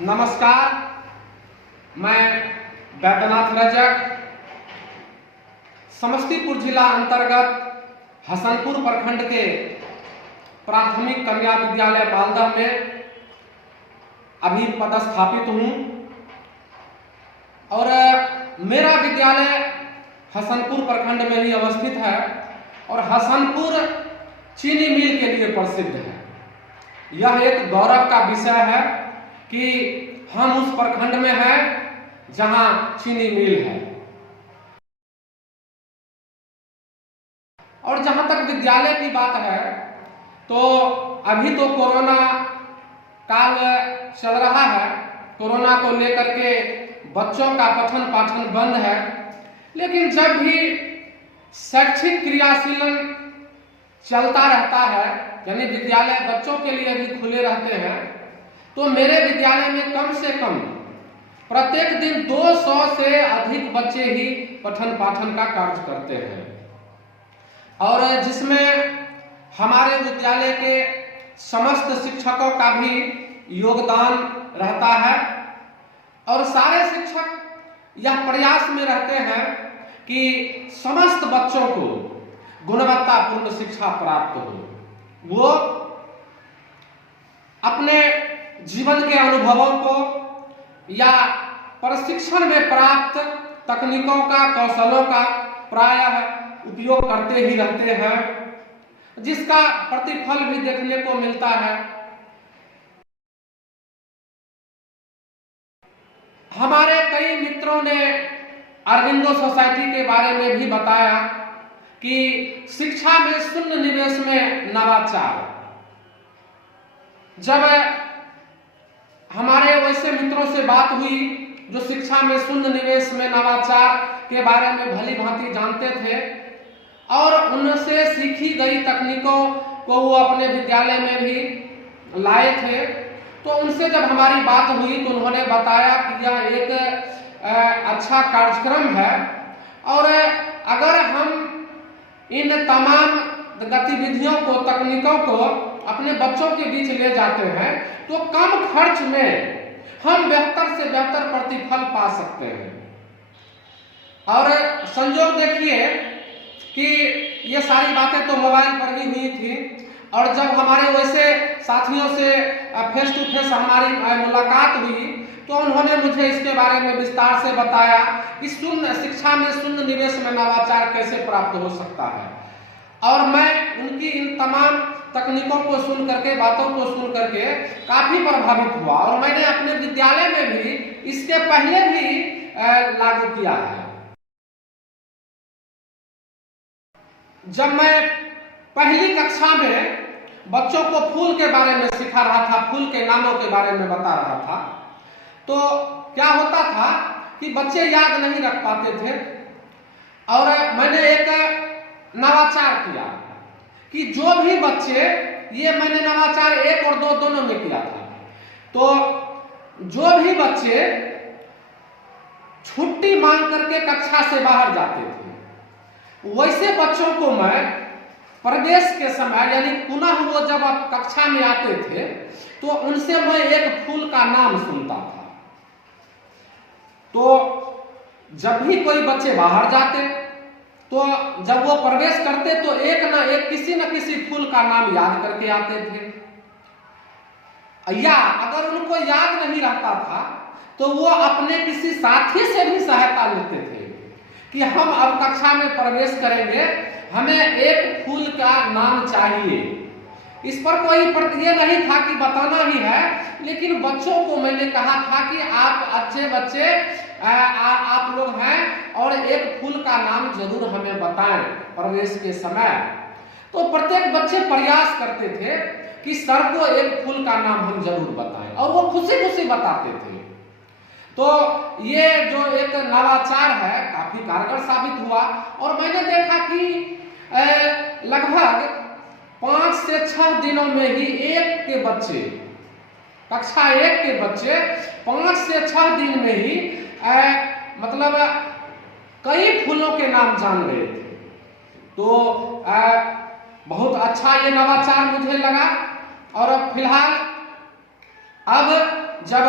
नमस्कार, मैं बैद्यनाथ रजक समस्तीपुर जिला अंतर्गत हसनपुर प्रखंड के प्राथमिक कन्या विद्यालय मालदह में अभी पदस्थापित हूँ और मेरा विद्यालय हसनपुर प्रखंड में ही अवस्थित है और हसनपुर चीनी मिल के लिए प्रसिद्ध है। यह एक गौरव का विषय है कि हम उस प्रखंड में हैं जहां चीनी मिल है। और जहां तक विद्यालय की बात है तो अभी तो कोरोना काल चल रहा है। कोरोना को लेकर के बच्चों का पठन पाठन बंद है, लेकिन जब भी शैक्षिक क्रियाशीलन चलता रहता है, यानी विद्यालय बच्चों के लिए भी खुले रहते हैं, तो मेरे विद्यालय में कम से कम प्रत्येक दिन 200 से अधिक बच्चे ही पठन पाठन का कार्य करते हैं और जिसमें हमारे विद्यालय के समस्त शिक्षकों का भी योगदान रहता है और सारे शिक्षक यह प्रयास में रहते हैं कि समस्त बच्चों को गुणवत्तापूर्ण शिक्षा प्राप्त हो। वो अपने जीवन के अनुभवों को या प्रशिक्षण में प्राप्त तकनीकों का, कौशलों का प्रायः उपयोग करते ही रहते हैं, जिसका प्रतिफल भी देखने को मिलता है। हमारे कई मित्रों ने अरविंदो सोसाइटी के बारे में भी बताया कि शिक्षा में शून्य निवेश में नवाचार। जब हमारे वैसे मित्रों से बात हुई जो शिक्षा में शून्य निवेश में नवाचार के बारे में भली भांति जानते थे और उनसे सीखी गई तकनीकों को वो अपने विद्यालय में भी लाए थे, तो उनसे जब हमारी बात हुई तो उन्होंने बताया कि यह एक अच्छा कार्यक्रम है और अगर हम इन तमाम गतिविधियों को, तकनीकों को अपने बच्चों के बीच ले जाते हैं तो कम खर्च में हम बेहतर से बेहतर प्रतिफल पा सकते हैं। और संजोग देखिए कि ये सारी बातें तो मोबाइल पर ही हुई थी और जब हमारे वैसे साथियों से फेस टू फेस हमारी मुलाकात हुई तो उन्होंने मुझे इसके बारे में विस्तार से बताया कि शून्य शिक्षा में शून्य निवेश में नवाचार कैसे प्राप्त हो सकता है। और मैं उनकी इन तमाम तकनीकों को सुन करके, बातों को सुन करके काफी प्रभावित हुआ और मैंने अपने विद्यालय में भी इसके पहले भी लागू किया है। जब मैं पहली कक्षा में बच्चों को फूल के बारे में सिखा रहा था, फूल के नामों के बारे में बता रहा था, तो क्या होता था कि बच्चे याद नहीं रख पाते थे और मैंने एक नवाचार किया कि जो भी बच्चे, ये मैंने नवाचार 1 और 2 दोनों में किया था, तो जो भी बच्चे छुट्टी मांग करके कक्षा से बाहर जाते थे, वैसे बच्चों को मैं प्रवेश के समय, यानी पुनः वो जब आप कक्षा में आते थे तो उनसे मैं एक फूल का नाम सुनता था। तो जब भी कोई बच्चे बाहर जाते तो जब वो प्रवेश करते तो एक ना एक किसी न किसी फूल का नाम याद करके आते थे, या अगर उनको याद नहीं रहता था तो वो अपने किसी साथी से भी सहायता लेते थे कि हम अब कक्षा में प्रवेश करेंगे, हमें एक फूल का नाम चाहिए। इस पर कोई ये नहीं था कि बताना ही है, लेकिन बच्चों को मैंने कहा था कि आप अच्छे बच्चे आप लोग हैं और एक फूल का नाम जरूर हमें बताएं प्रवेश के समय। तो प्रत्येक बच्चे प्रयास करते थे कि सर को एक फूल का नाम हम जरूर बताएं और वो खुशी खुशी बताते थे। तो ये जो एक नवाचार है काफी कारगर साबित हुआ और मैंने देखा कि लगभग 5 से 6 दिनों में ही एक के बच्चे, कक्षा 1 के बच्चे 5 से 6 दिन में ही मतलब कई फूलों के नाम जान गए थे। तो बहुत अच्छा ये नवाचार मुझे लगा और अब फिलहाल अब जब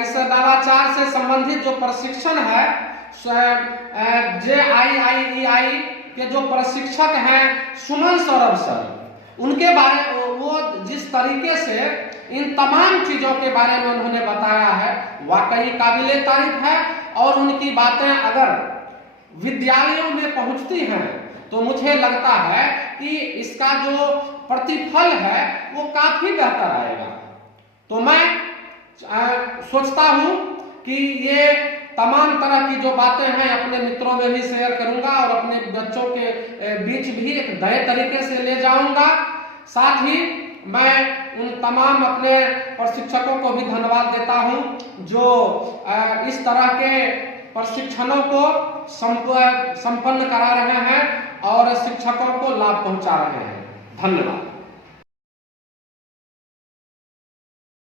इस नवाचार से संबंधित जो प्रशिक्षण है, JIIEI के जो प्रशिक्षक हैं सुमन सौरभ सर, उनके बारे वो जिस तरीके से इन तमाम चीजों के बारे में उन्होंने बताया है, वाकई काबिले तारीफ है। और उनकी बातें अगर विद्यालयों में पहुंचती हैं तो मुझे लगता है कि इसका जो प्रतिफल है वो काफी बेहतर आएगा। तो मैं सोचता हूं कि ये तमाम तरह की जो बातें हैं अपने मित्रों में भी शेयर करूंगा और अपने बच्चों के बीच भी एक नए तरीके से ले जाऊंगा। साथ ही मैं उन तमाम अपने प्रशिक्षकों को भी धन्यवाद देता हूं जो इस तरह के प्रशिक्षणों को संपन्न करा रहे हैं और शिक्षकों को लाभ पहुंचा रहे हैं। धन्यवाद।